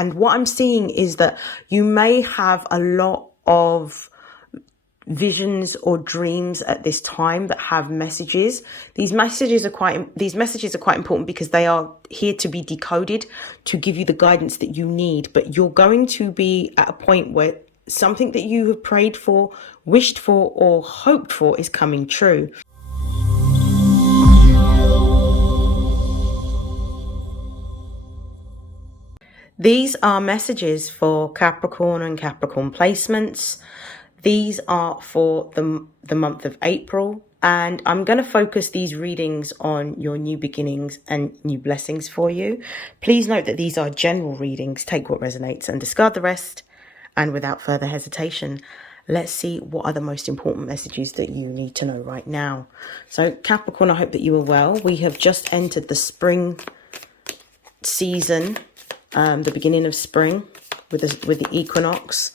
And what I'm seeing is that you may have a lot of visions or dreams at this time that have messages. These messages are quite important because they are here to be decoded to give you the guidance that you need. But you're going to be at a point where something that you have prayed for, wished for, or hoped for is coming true. These are messages for Capricorn and Capricorn placements. These are for the month of April, and I'm going to focus these readings on your new beginnings and new blessings for you. Please note that these are general readings. Take what resonates and discard the rest. And without further hesitation, let's see what are the most important messages that you need to know right now. So Capricorn, I hope that you are well. We have just entered the spring season, the beginning of spring with the equinox,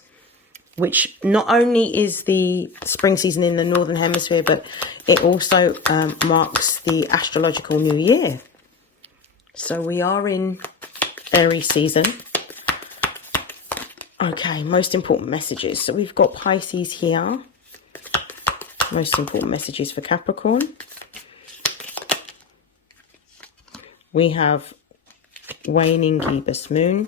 which not only is the spring season in the northern hemisphere, but it also marks the astrological new year. So we are in Aries season. Okay, most important messages. So we've got Pisces here. Most important messages for Capricorn. We have waning gibbous moon.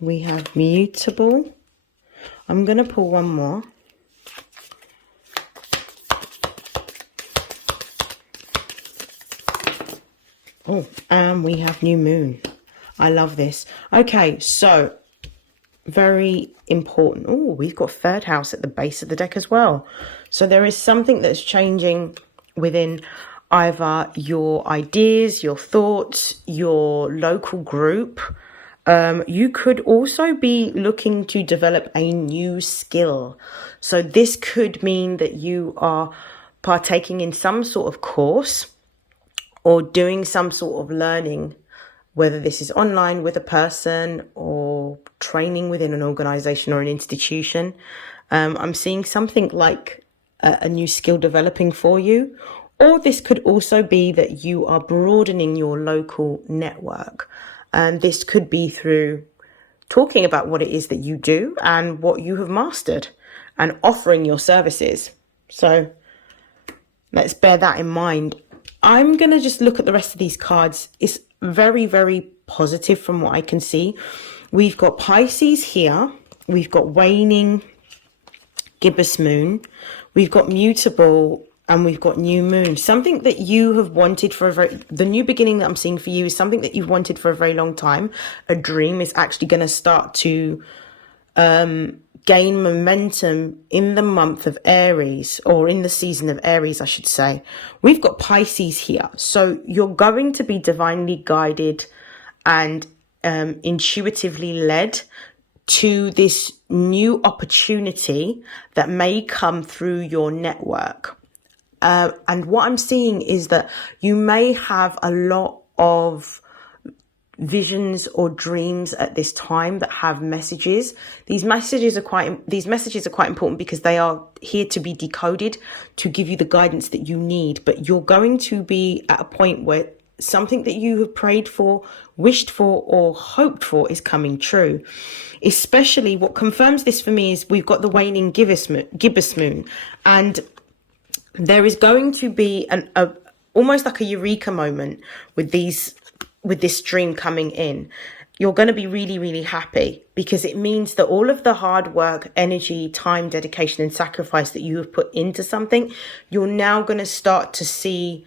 We have mutable. I'm going to pull one more. Oh, and we have new moon. I love this. Okay, so very important. Oh, we've got third house at the base of the deck as well. So there is something that's changing within either your ideas, your thoughts, your local group. You could also be looking to develop a new skill. So this could mean that you are partaking in some sort of course or doing some sort of learning, whether this is online with a person or training within an organization or an institution. I'm seeing something like a new skill developing for you. Or this could also be that you are broadening your local network. And this could be through talking about what it is that you do and what you have mastered and offering your services. So let's bear that in mind. I'm going to just look at the rest of these cards. It's very, very positive from what I can see. We've got Pisces here. We've got waning gibbous moon. We've got mutable. And we've got new moon. Something that you have wanted for the new beginning that I'm seeing for you is something that you've wanted for a very long time. A dream is actually going to start to gain momentum in the month of Aries, or in the season of Aries, I should say. We've got Pisces here. So you're going to be divinely guided and intuitively led to this new opportunity that may come through your network. And what I'm seeing is that you may have a lot of visions or dreams at this time that have messages. These messages are quite important because they are here to be decoded to give you the guidance that you need. But you're going to be at a point where something that you have prayed for, wished for, or hoped for is coming true. Especially what confirms this for me is we've got the waning gibbous moon, and there is going to be almost like a eureka moment with this dream coming in. You're going to be really, really happy because it means that all of the hard work, energy, time, dedication, and sacrifice that you have put into something, you're now going to start to see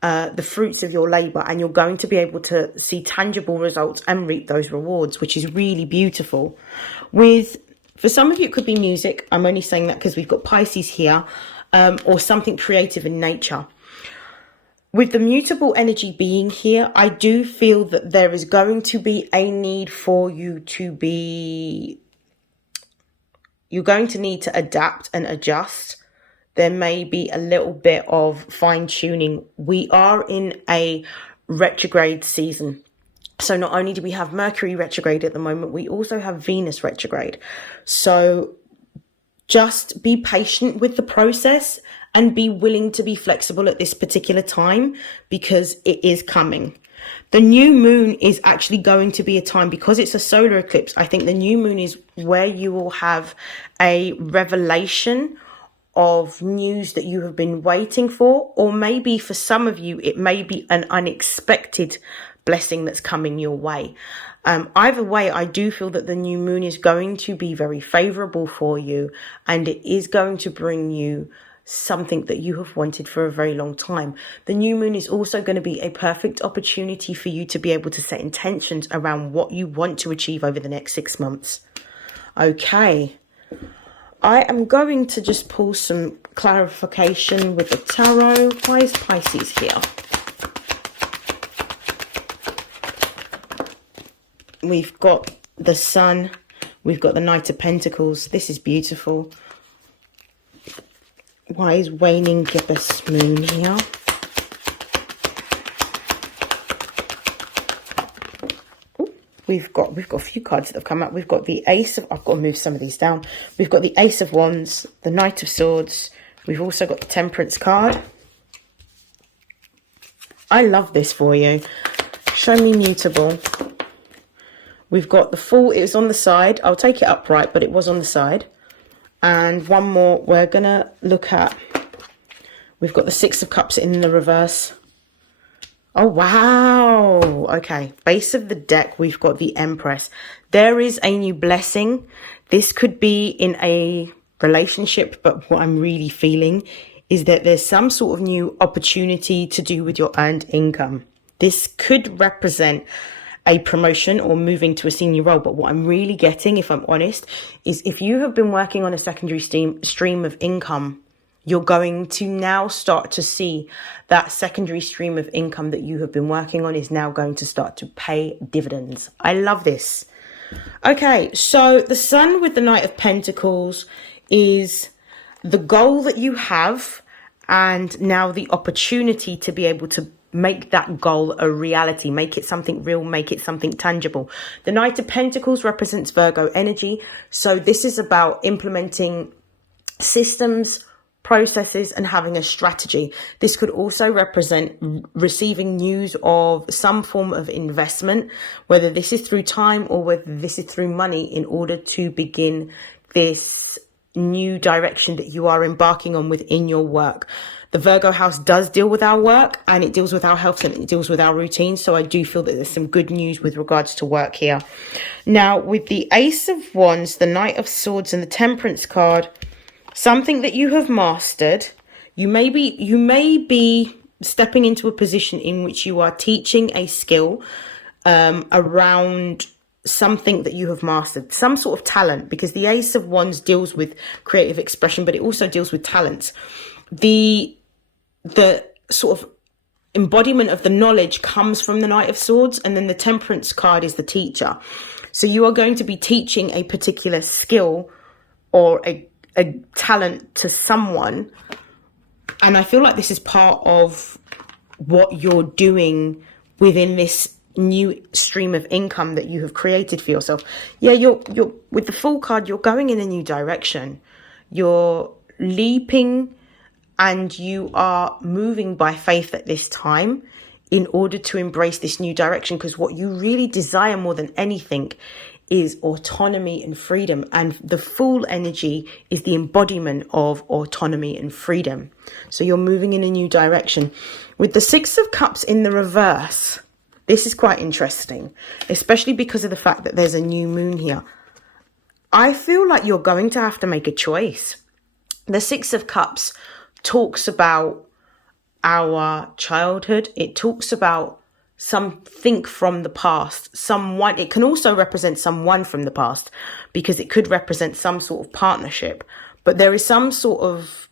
the fruits of your labor, and you're going to be able to see tangible results and reap those rewards, which is really beautiful. For some of you, it could be music. I'm only saying that because we've got Pisces here. Or something creative in nature. With the mutable energy being here, I do feel that there is going to be a need for you you're going to need to adapt and adjust. There may be a little bit of fine tuning. We are in a retrograde season. So not only do we have Mercury retrograde at the moment, we also have Venus retrograde. So just be patient with the process and be willing to be flexible at this particular time, because it is coming. The new moon is actually going to be a time, because it's a solar eclipse. I think the new moon is where you will have a revelation of news that you have been waiting for, or maybe for some of you, it may be an unexpected blessing that's coming your way. Either way, I do feel that the new moon is going to be very favorable for you, and it is going to bring you something that you have wanted for a very long time. The new moon is also going to be a perfect opportunity for you to be able to set intentions around what you want to achieve over the next 6 months. Okay. I am going to just pull some clarification with the tarot. Why is Pisces here? We've got the Sun. We've got the Knight of Pentacles. This is beautiful. Why is waning gibbous moon here? Ooh, we've got a few cards that have come up. We've got the Ace of... I've got to move some of these down. We've got the Ace of Wands, the Knight of Swords. We've also got the Temperance card. I love this for you. Show me mutable. We've got the Fool. It was on the side. I'll take it upright, but it was on the side. And one more we're going to look at. We've got the Six of Cups in the reverse. Oh, wow. Okay. Base of the deck, we've got the Empress. There is a new blessing. This could be in a relationship, but what I'm really feeling is that there's some sort of new opportunity to do with your earned income. This could represent a promotion or moving to a senior role. But what I'm really getting, if I'm honest, is if you have been working on a secondary stream of income, you're going to now start to see that secondary stream of income that you have been working on is now going to start to pay dividends. I love this. Okay, so the Sun with the Knight of Pentacles is the goal that you have, and now the opportunity to be able to make that goal a reality, make it something real, make it something tangible. The Knight of Pentacles represents Virgo energy. So this is about implementing systems, processes, and having a strategy. This could also represent receiving news of some form of investment, whether this is through time or whether this is through money, in order to begin this new direction that you are embarking on within your work. The Virgo house does deal with our work, and it deals with our health, and it deals with our routine. So I do feel that there's some good news with regards to work here. Now, with the Ace of Wands, the Knight of Swords, and the Temperance card, something that you have mastered, you may be stepping into a position in which you are teaching a skill around something that you have mastered, some sort of talent, because the Ace of Wands deals with creative expression, but it also deals with talents. The sort of embodiment of the knowledge comes from the Knight of Swords, and then the Temperance card is the teacher. So you are going to be teaching a particular skill or a talent to someone, and I feel like this is part of what you're doing within this new stream of income that you have created for yourself. Yeah, you're with the Fool card, you're going in a new direction. You're leaping and you are moving by faith at this time in order to embrace this new direction, because what you really desire more than anything is autonomy and freedom. And the Fool energy is the embodiment of autonomy and freedom. So you're moving in a new direction. With the Six of Cups in the reverse, this is quite interesting, especially because of the fact that there's a new moon here. I feel like you're going to have to make a choice. The Six of Cups talks about our childhood. It talks about something from the past, someone. It can also represent someone from the past, because it could represent some sort of partnership, but there is some sort of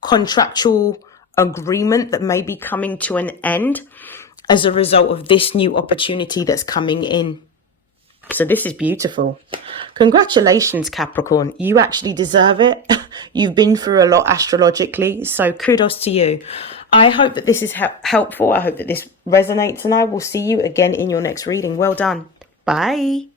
contractual agreement that may be coming to an end as a result of this new opportunity that's coming in. So this is beautiful. Congratulations, Capricorn. You actually deserve it. You've been through a lot astrologically, so kudos to you. I hope that this is helpful. I hope that this resonates, and I will see you again in your next reading. Well done. Bye.